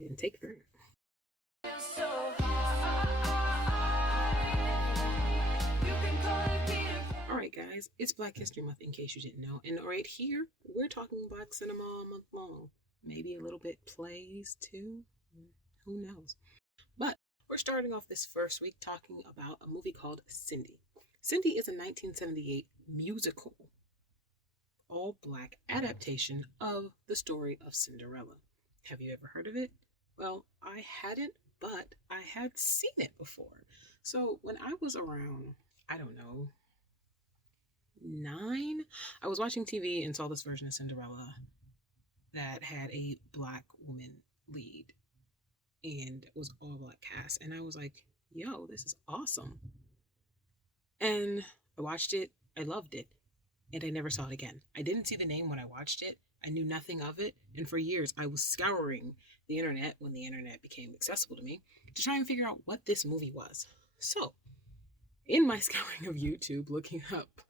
Didn't take very. Alright guys, it's Black History Month in case you didn't know. And right here, we're talking Black cinema all month long. Maybe a little bit plays too. Who knows? But we're starting off this first week talking about a movie called Cindy. Cindy is a 1978 musical, all black adaptation of the story of Cinderella. Have you ever heard of it? Well, I hadn't, but I had seen it before. So when I was around, I don't know, 9, I was watching TV and saw this version of Cinderella that had a black woman lead and it was all black cast. And I was like, yo, this is awesome. And I watched it, I loved it, and I never saw it again. I didn't see the name when I watched it. I knew nothing of it, and for years I was scouring the internet when the internet became accessible to me to try and figure out what this movie was. So, in my scouring of YouTube, looking up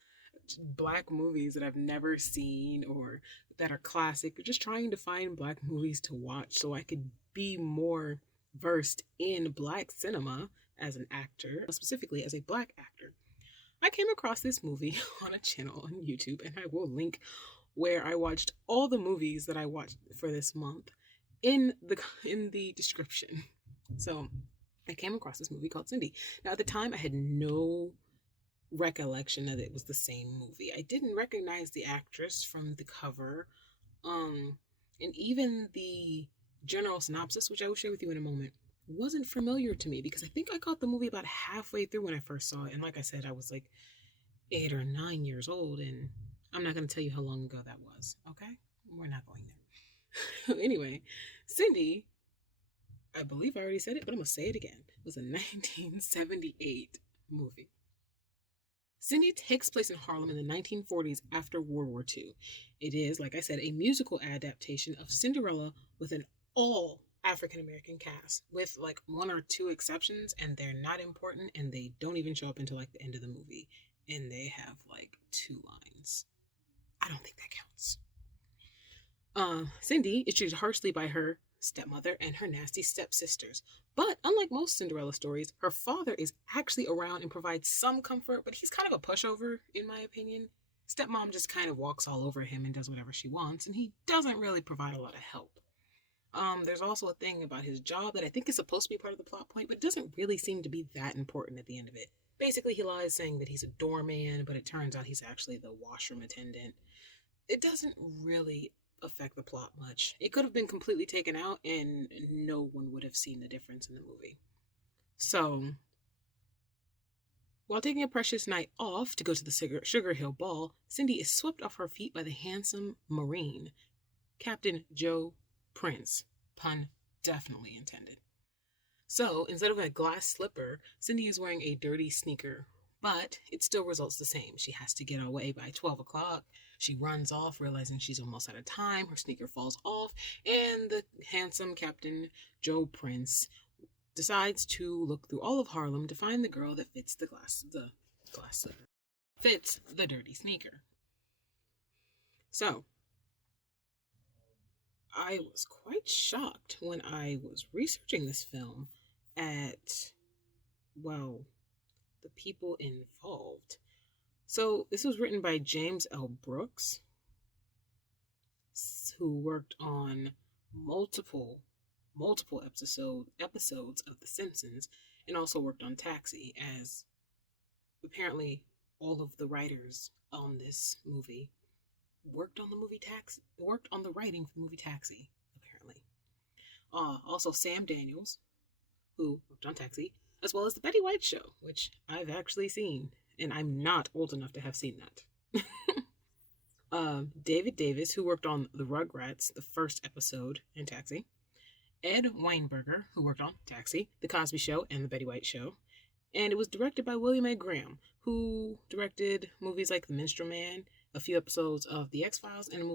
black movies that I've never seen or that are classic, or just trying to find black movies to watch so I could be more versed in black cinema as an actor, specifically as a black actor, I came across this movie on a channel on YouTube, and I will link where I watched all the movies that I watched for this month in the description. So I came across this movie called Cindy. Now at the time I had no recollection that it was the same movie. I didn't recognize the actress from the cover, and even the general synopsis, which I will share with you in a moment, wasn't familiar to me because I think I caught the movie about halfway through when I first saw it. And like I said, I was like 8 or 9 years old, and I'm not going to tell you how long ago that was, okay? We're not going there. Anyway, Cindy, I believe I already said it, but I'm going to say it again. It was a 1978 movie. Cindy takes place in Harlem in the 1940s after World War II. It is, like I said, a musical adaptation of Cinderella with an all African American cast, with like 1 or 2 exceptions, and they're not important, and they don't even show up until like the end of the movie, and they have like 2 lines. I don't think that counts. Cindy is treated harshly by her stepmother and her nasty stepsisters. But unlike most Cinderella stories, her father is actually around and provides some comfort, but he's kind of a pushover, in my opinion. Stepmom just kind of walks all over him and does whatever she wants, and he doesn't really provide a lot of help. There's also a thing about his job that I think is supposed to be part of the plot point, but doesn't really seem to be that important at the end of it. Basically, he lies saying that he's a doorman, but it turns out he's actually the washroom attendant. It doesn't really affect the plot much. It could have been completely taken out and no one would have seen the difference in the movie. So, while taking a precious night off to go to the Sugar Hill Ball, Cindy is swept off her feet by the handsome Marine, Captain Joe Prince. Pun definitely intended. So, instead of a glass slipper, Cindy is wearing a dirty sneaker, but it still results the same. She has to get away by 12 o'clock. She runs off, realizing she's almost out of time. Her sneaker falls off, and the handsome Captain Joe Prince decides to look through all of Harlem to find the girl that fits the glass slipper, fits the dirty sneaker. So, I was quite shocked when I was researching this film at, well, the people involved. So this was written by James L. Brooks, who worked on multiple episodes of The Simpsons, and also worked on Taxi, as apparently all of the writers on this movie worked on the writing for the movie Taxi, apparently. Also Sam Daniels, who worked on Taxi, as well as The Betty White Show, which I've actually seen, and I'm not old enough to have seen that. David Davis, who worked on The Rugrats, the first episode, in Taxi. Ed Weinberger, who worked on Taxi, The Cosby Show, and The Betty White Show. And it was directed by William A. Graham, who directed movies like The Minstrel Man, a few episodes of The X-Files, and the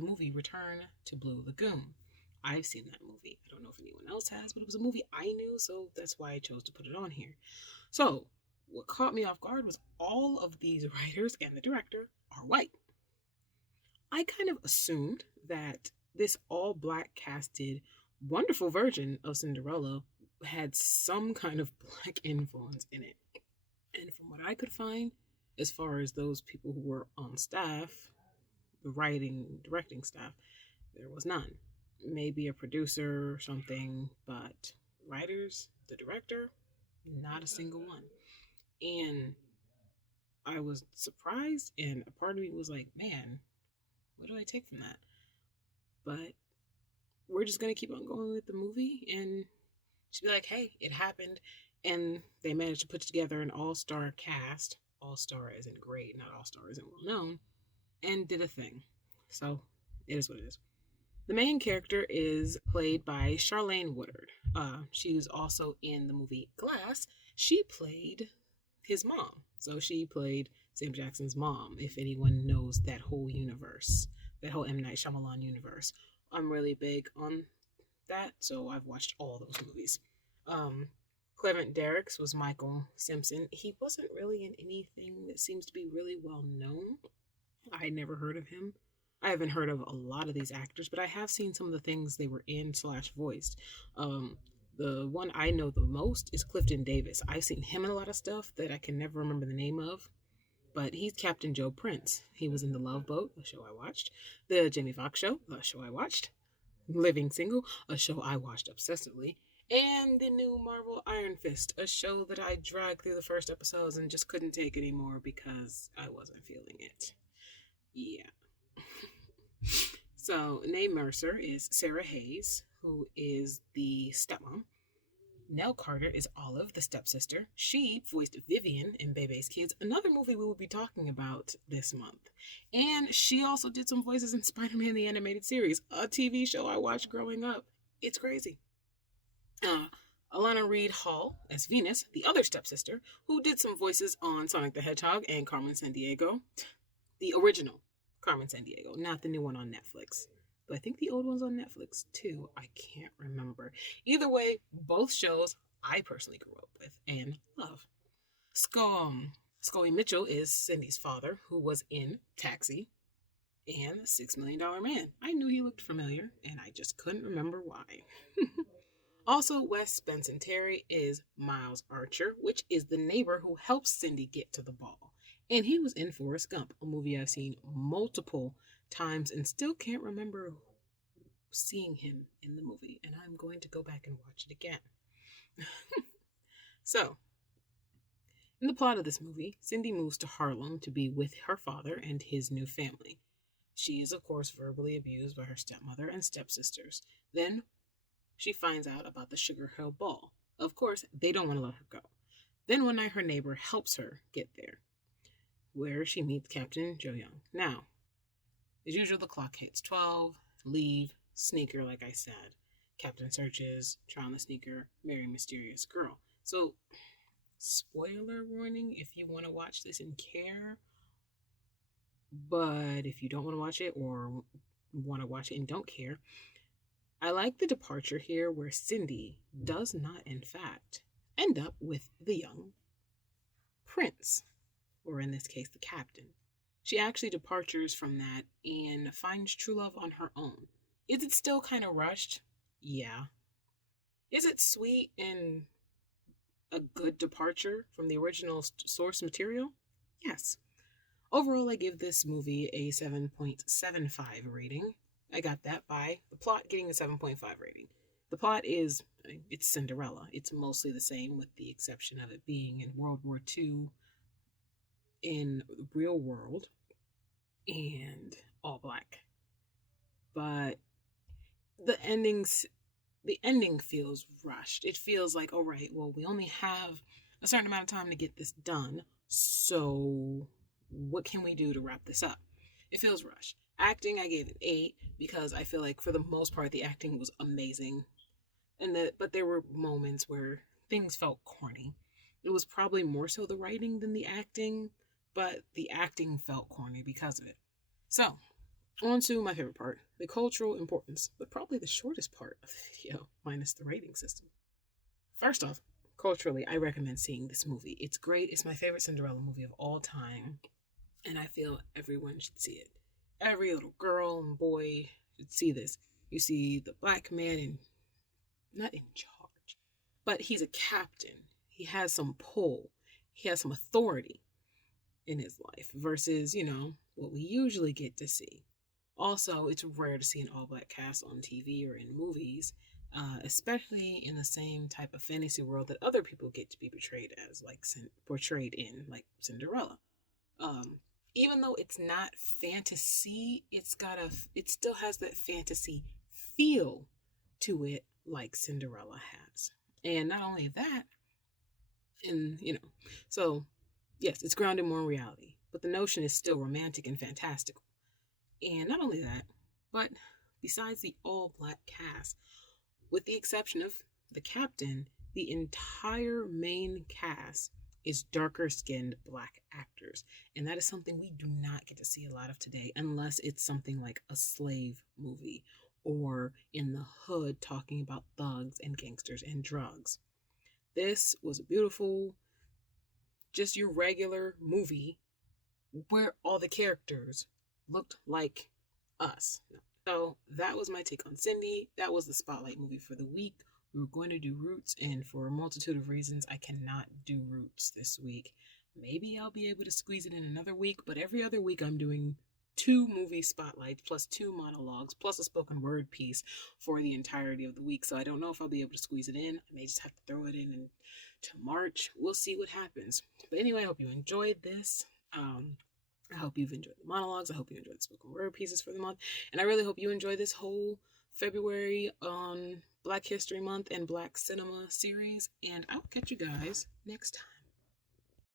movie Return to Blue Lagoon. I've seen that movie. I don't know if anyone else has, but it was a movie I knew, so that's why I chose to put it on here. So, what caught me off guard was all of these writers and the director are white. I kind of assumed that this all-black casted wonderful version of Cinderella had some kind of black influence in it. And from what I could find, as far as those people who were on staff, the writing, directing staff, there was none. Maybe a producer or something, but writers, the director, not a single one. And I was surprised, and a part of me was like, man, what do I take from that? But we're just gonna keep on going with the movie, and she'd be like, hey, it happened. And they managed to put together an all-star cast. All-star as in great, not all-star as in well-known. And did a thing. So it is what it is. The main character is played by Charlene Woodard. She's also in the movie Glass. She played his mom. So she played Sam Jackson's mom, if anyone knows that whole universe, that whole M. Night Shyamalan universe. I'm really big on that, so I've watched all those movies. Clement Derricks was Michael Simpson. He wasn't really in anything that seems to be really well known. I had never heard of him. I haven't heard of a lot of these actors, but I have seen some of the things they were in / voiced. The one I know the most is Clifton Davis. I've seen him in a lot of stuff that I can never remember the name of, but he's Captain Joe Prince. He was in The Love Boat, a show I watched. The Jamie Foxx Show, a show I watched. Living Single, a show I watched obsessively. And the new Marvel Iron Fist, a show that I dragged through the first episodes and just couldn't take anymore because I wasn't feeling it. Yeah. So, Mae Mercer is Sarah Hayes, who is the stepmom. Nell Carter is Olive, the stepsister. She voiced Vivian in Bebe's Kids, another movie we will be talking about this month. And she also did some voices in Spider-Man the Animated Series, a TV show I watched growing up. It's crazy. Alana Reed Hall as Venus, the other stepsister, who did some voices on Sonic the Hedgehog and Carmen Sandiego. The original Carmen Sandiego, not the new one on Netflix. But I think the old one's on Netflix too. I can't remember. Either way, both shows I personally grew up with and love. Scully Mitchell is Cindy's father, who was in Taxi and $6 Million Man. I knew he looked familiar, and I just couldn't remember why. Also, Wes Benson Terry is Miles Archer, which is the neighbor who helps Cindy get to the ball. And he was in Forrest Gump, a movie I've seen multiple times and still can't remember seeing him in the movie. And I'm going to go back and watch it again. So, in the plot of this movie, Cindy moves to Harlem to be with her father and his new family. She is, of course, verbally abused by her stepmother and stepsisters. Then she finds out about the Sugar Hill Ball. Of course, they don't want to let her go. Then one night her neighbor helps her get there, where she meets Captain Joe Young. Now, as usual, the clock hits 12, leave, sneaker, like I said. Captain searches, try on the sneaker, marry mysterious girl. So, spoiler warning if you want to watch this and care, but if you don't want to watch it or want to watch it and don't care, I like the departure here where Cindy does not, in fact, end up with the young prince, or in this case, the captain. She actually departures from that and finds true love on her own. Is it still kind of rushed? Yeah. Is it sweet and a good departure from the original source material? Yes. Overall, I give this movie a 7.75 rating. I got that by the plot getting a 7.5 rating. The plot is, it's Cinderella. It's mostly the same with the exception of it being in World War II in the real world and all black. But the ending feels rushed. It feels like, all right, well, we only have a certain amount of time to get this done. So what can we do to wrap this up? It feels rushed. Acting, I gave it 8 because I feel like for the most part the acting was amazing. But there were moments where things felt corny. It was probably more so the writing than the acting, but the acting felt corny because of it. So, on to my favorite part, the cultural importance, but probably the shortest part of the video, minus the rating system. First off, culturally, I recommend seeing this movie. It's great. It's my favorite Cinderella movie of all time, and I feel everyone should see it. Every little girl and boy should see this. You see the black man and not in charge, but he's a captain. He has some pull, he has some authority in his life versus, what we usually get to see. Also, it's rare to see an all black cast on TV or in movies, especially in the same type of fantasy world that other people get to be portrayed as, like portrayed in, like Cinderella. Um, Even though it's not fantasy, it still has that fantasy feel to it, like Cinderella has. And not only that, and so yes, it's grounded more in reality, but the notion is still romantic and fantastical. And not only that, but besides the all black cast, with the exception of the captain, the entire main cast is darker skinned black actors. And that is something we do not get to see a lot of today, unless it's something like a slave movie or in the hood talking about thugs and gangsters and drugs. This was a beautiful, just your regular movie where all the characters looked like us. So that was my take on Cindy. That was the spotlight movie for the week. We were going to do Roots, and for a multitude of reasons, I cannot do Roots this week. Maybe I'll be able to squeeze it in another week, but every other week I'm doing 2 movie spotlights plus 2 monologues plus a spoken word piece for the entirety of the week. So I don't know if I'll be able to squeeze it in. I may just have to throw it in to March. We'll see what happens. But anyway, I hope you enjoyed this. I hope you've enjoyed the monologues. I hope you enjoyed the spoken word pieces for the month. And I really hope you enjoy this whole February on Black History Month and Black Cinema series. And I'll catch you guys next time.